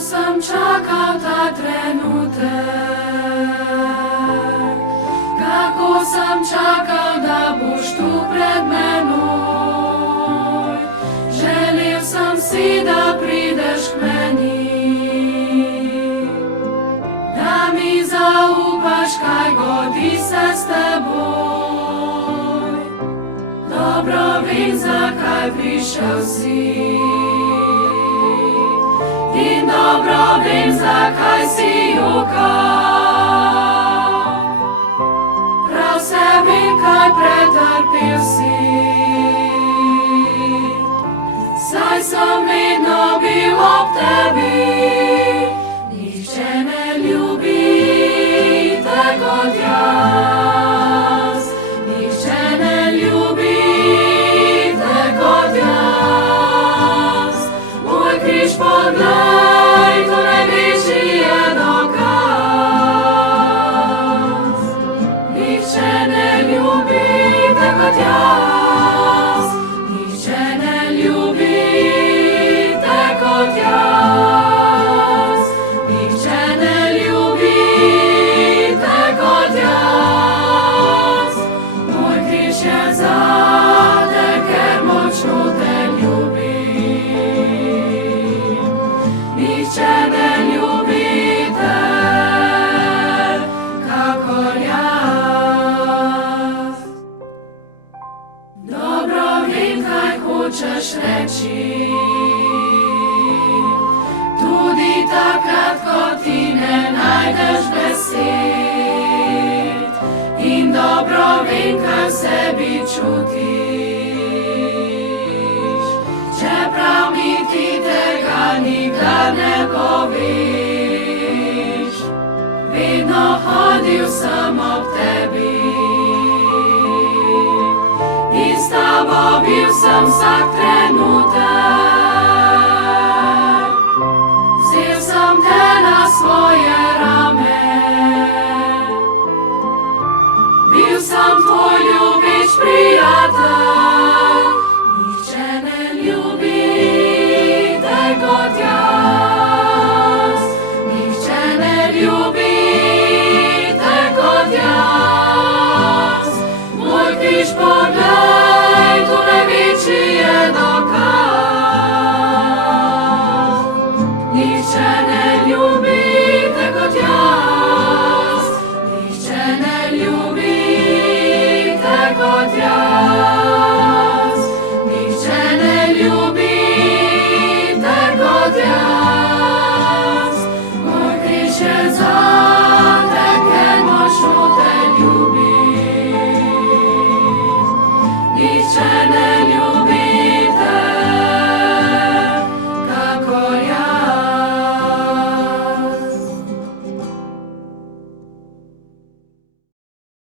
sam čakal ta trenutek, kako sam čakal, da boš tu pred menoj. Želel sem si, da prideš k meni, da mi zaupaš, kaj godi se s teboj. Dobro vem, zakaj prišel si, in dobro vem, zakaj si jokal. Prav se vem, kaj pretrpel si, saj sem vedno bil ob tebi. Nihče ne ljubi te kot jaz, nihče ne ljubi te kot jaz. Moj križ poglej, to največji je dokaz. Nihče ne ljubi te kot jaz, nihče ne ljubi te kot jaz. Nihče ne ljubi te kot jaz. Moj križ je zate, ker močno te ljubim. Nihče ne ljubi te kakor jaz. Dobro vem, kaj hočeš reči, tudi takrat, ko ti ne najdeš besed. In dobro vem, kaj v sebi čutiš, čeprav mi ti tega nikdar ne poveš. Vedno hodil sem ob tebi in s tabo bil sem vsak trenutek. Vzel sem te na svoje rame, bil sem tvoj ljubeč prijatelj. Nihče ne ljubi te kot jaz, nihče ne ljubi te kot jaz. Moj križ poglej, to največji je dokaz. Nihče ne ljubi te kot jaz, nihče ne ljubi te kot jaz.